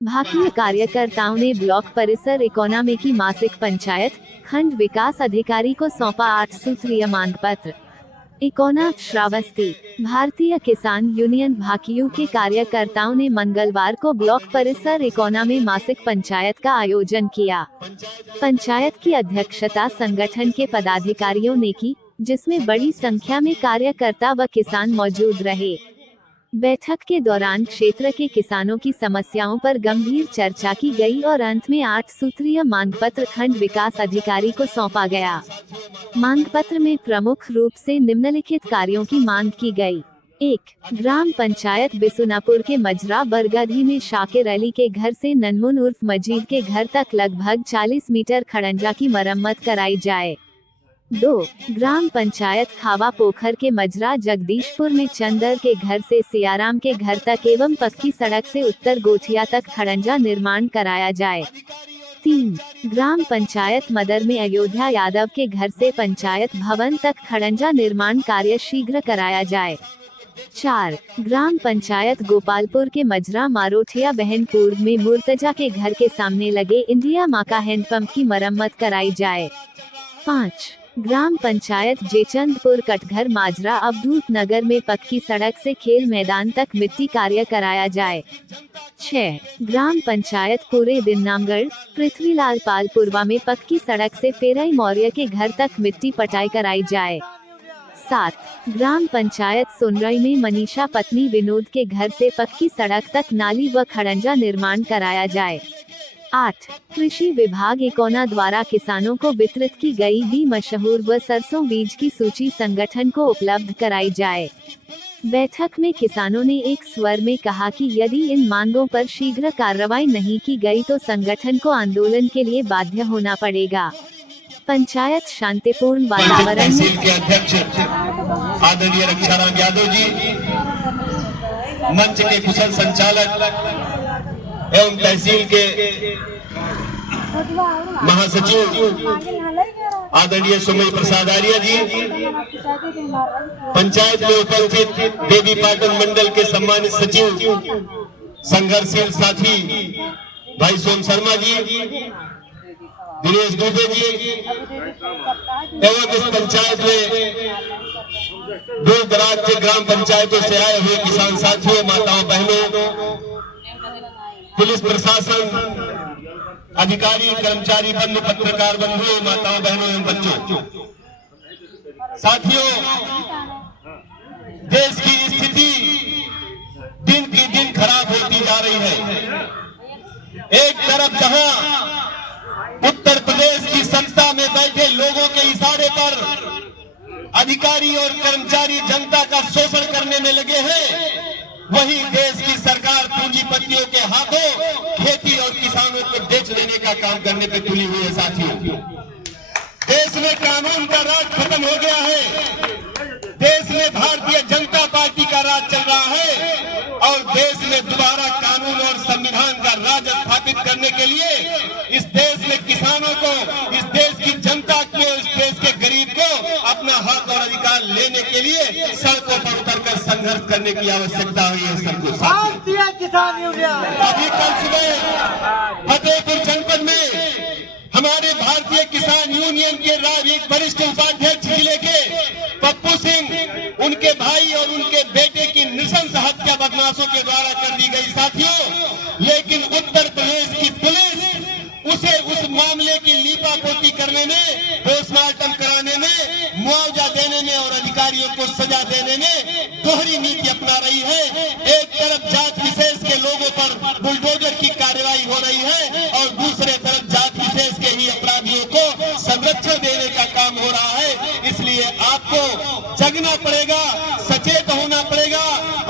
भाकियू कार्यकर्ताओं ने ब्लॉक परिसर इकोना में की मासिक पंचायत, खंड विकास अधिकारी को सौंपा 8 सूत्रीय मांग पत्र। इकोना, श्रावस्ती। भारतीय किसान यूनियन भाकियू के कार्यकर्ताओं ने मंगलवार को ब्लॉक परिसर इकोना में मासिक पंचायत का आयोजन किया। पंचायत की अध्यक्षता संगठन के पदाधिकारियों ने की, जिसमें बड़ी संख्या में कार्यकर्ता व किसान मौजूद रहे। बैठक के दौरान क्षेत्र के किसानों की समस्याओं पर गंभीर चर्चा की गई और अंत में 8 सूत्रीय मांग पत्र खंड विकास अधिकारी को सौंपा गया। मांग पत्र में प्रमुख रूप से निम्नलिखित कार्यों की मांग की गई। 1. ग्राम पंचायत बिसुनापुर के मजरा बरगधी में शाकिर अली के घर से ननमुन उर्फ मजीद के घर तक लगभग 40 मीटर खड़ंजा की मरम्मत कराई जाए। 2. ग्राम पंचायत खावा पोखर के मजरा जगदीशपुर में चंदर के घर से सियाराम के घर तक एवं पक्की सड़क से उत्तर गोठिया तक खड़ंजा निर्माण कराया जाए। 3. ग्राम पंचायत मदर में अयोध्या यादव के घर से पंचायत भवन तक खड़ंजा निर्माण कार्य शीघ्र कराया जाए। 4. ग्राम पंचायत गोपालपुर के मजरा मारोठिया बहनपुर में मुर्तजा के घर के सामने लगे इंडिया माका हैंडपंप की मरम्मत कराई जाए। 5. ग्राम पंचायत जेचंदपुर कटघर माजरा अवधूत नगर में पक्की सड़क से खेल मैदान तक मिट्टी कार्य कराया जाए। 6. ग्राम पंचायत पूरे दिन्नामगढ़ पृथ्वीलाल पालपुरवा में पक्की सड़क से फेरई मौर्य के घर तक मिट्टी पटाई कराई जाए। 7. ग्राम पंचायत सुनरई में मनीषा पत्नी विनोद के घर से पक्की सड़क तक नाली व खड़ंजा निर्माण कराया जाए। 8. कृषि विभाग इकोना द्वारा किसानों को वितरित की गई भी मशहूर व सरसों बीज की सूची संगठन को उपलब्ध कराई जाए। बैठक में किसानों ने एक स्वर में कहा कि यदि इन मांगों पर शीघ्र कार्रवाई नहीं की गई तो संगठन को आंदोलन के लिए बाध्य होना पड़ेगा। पंचायत शांतिपूर्ण वातावरण में के अध्यक्ष आदरणीय रक्षाराम यादव जी, मंच के कुशल संचालक एवं तहसील के महासचिव आदरणीय सुमय प्रसाद आर्य जी, पंचायत में उपस्थित देवी पाटन मंडल के सम्मानित सचिव संघर्षशील साथी भाई सोम शर्मा जी, दिनेश दुबे जी एवं इस पंचायत में दूर दराज के ग्राम पंचायतों से आए हुए किसान साथियों, माताओं बहनों, पुलिस प्रशासन, अधिकारी, कर्मचारी बंधु, पत्रकार बंधुओं, माताओं बहनों एवं बच्चों, साथियों, देश की स्थिति दिन की दिन खराब होती जा रही है। एक तरफ जहां उत्तर प्रदेश की सत्ता में बैठे लोगों के इशारे पर अधिकारी और कर्मचारी जनता का शोषण करने में लगे हैं, वहीं देश की सरकार पूंजीपतियों के हाथों खेती और किसानों को बेच लेने का काम करने पे तुली हुई है। साथियों, देश में कानून का राज खत्म हो गया है। देश में भारतीय जनता पार्टी का राज चल रहा है और देश में दोबारा कानून और संविधान का राज स्थापित करने के लिए इस देश में किसानों को, इस देश की जनता को, इस देश के गरीब को अपना हक और अधिकार लेने के लिए सड़कों पर उतरकर संघर्ष करने की आवश्यकता हुई है। सबको भारतीय किसान यूनियन अभी कल सुबह फतेहपुर जनपद में हमारे भारतीय किसान यूनियन के एक वरिष्ठ उपाध्यक्ष जिले के पप्पू सिंह, उनके भाई और उनके बेटे की नृशंस हत्या बदमाशों के द्वारा कर दी गई। साथियों, लेकिन उत्तर प्रदेश की पुलिस उसे उस मामले की लीपापोती करने में, पोस्टमार्टम कराने में, मुआवजा देने में और अधिकारियों को सजा देने में दोहरी नीति अपना रही है। एक तरफ जात विशेष के लोगों पर बुलडोजर की कार्रवाई हो रही है और दूसरे तरफ जात विशेष के ही अपराधियों को संरक्षण देने का काम हो रहा है। इसलिए आपको जगना पड़ेगा, सचेत होना पड़ेगा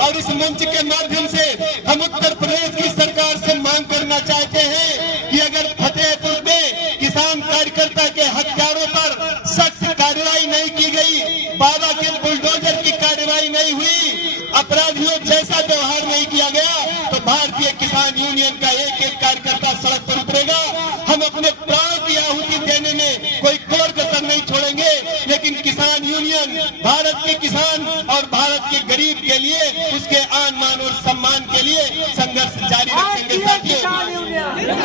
और इस मंच के माध्यम से हम उत्तर प्रदेश की सरकार से मांग करना चाहते हैं कि अगर फतेहपुर में किसान कार्यकर्ता के हत्यारों पर सख्त कार्रवाई नहीं की गई, बाबा के बुलडोजर की कार्रवाई नहीं हुई, अपराधियों जैसा व्यवहार नहीं किया गया, तो भारतीय किसान यूनियन का एक एक कार्यकर्ता रखेंगे भारतीय साथियों। किसान यूनियन,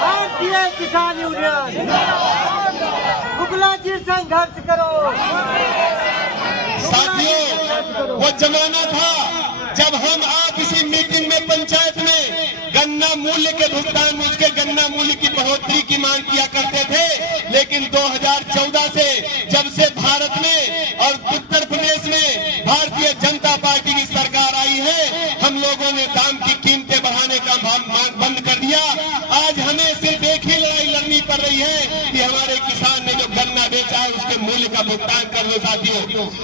भारतीय किसान यूनियन, शुक्ला जी संघर्ष करो। साथियों, वो जमाना था जब हम आप इसी मीटिंग में पंचायत में गन्ना मूल्य के भुगतान, उसके गन्ना मूल्य की बढ़ोतरी की मांग किया करते थे। लेकिन 2014 से जब से भारत में और उत्तर प्रदेश में भारतीय जनता पार्टी की सरकार आई है, हम लोगों ने दाम की कीमतें बढ़ाने का मांग बंद कर दिया। आज हमें सिर्फ एक ही लड़ाई लड़नी पड़ रही है कि हमारे किसान ने जो गन्ना बेचा है उसके मूल्य का भुगतान कर लो साथियों।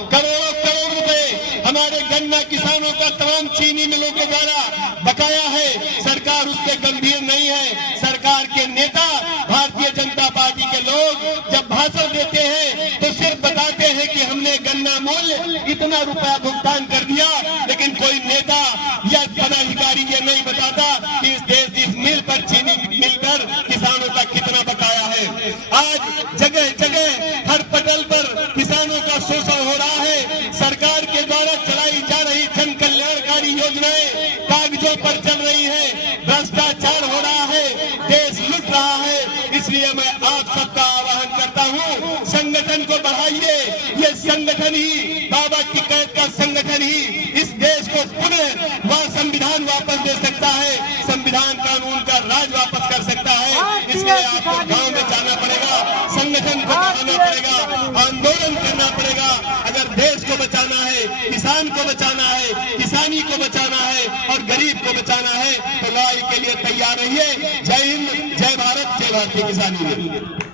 करोड़ों करोड़ रुपए हमारे गन्ना किसानों का तमाम चीनी मिलों के द्वारा बकाया है, सरकार उस पर गंभीर नहीं है। सरकार के नेता, भारतीय जनता पार्टी के लोग जब भाषण देते हैं तो सिर्फ बताते हैं कि हमने गन्ना मूल्य इतना रुपया भुगतान कर दिया, लेकिन कोई नेता या पदाधिकारी ये नहीं बताता कि इस मिल पर चीनी मिलकर किसानों का कितना बकाया है। आज जगह जगह हर पटल पर किसानों का शोषण हो रहा है। सरकार के द्वारा चलाई जा रही जन कल्याणकारी योजनाएं कागजों पर चल रही है, भ्रष्टाचार हो रहा है, देश लूट रहा है। इसलिए मैं आप सबका आह्वान करता हूं, संगठन को बढ़ाइए। ये संगठन ही, बाबा की कैद का संगठन ही इस देश को पुनः संविधान वापस दे सकता है, संविधान कानून का राज वापस कर सकता है। इसलिए आपको गांव में जाना पड़ेगा, संगठन को बढ़ाना पड़ेगा, आंदोलन करना पड़ेगा। अगर देश को बचाना है, किसान को बचाना है, किसानी को बचाना है और गरीब को बचाना है, तो लड़ाई के लिए तैयार रहिए। जय हिंद, जय भारत, जय भारतीय किसान यूनियन।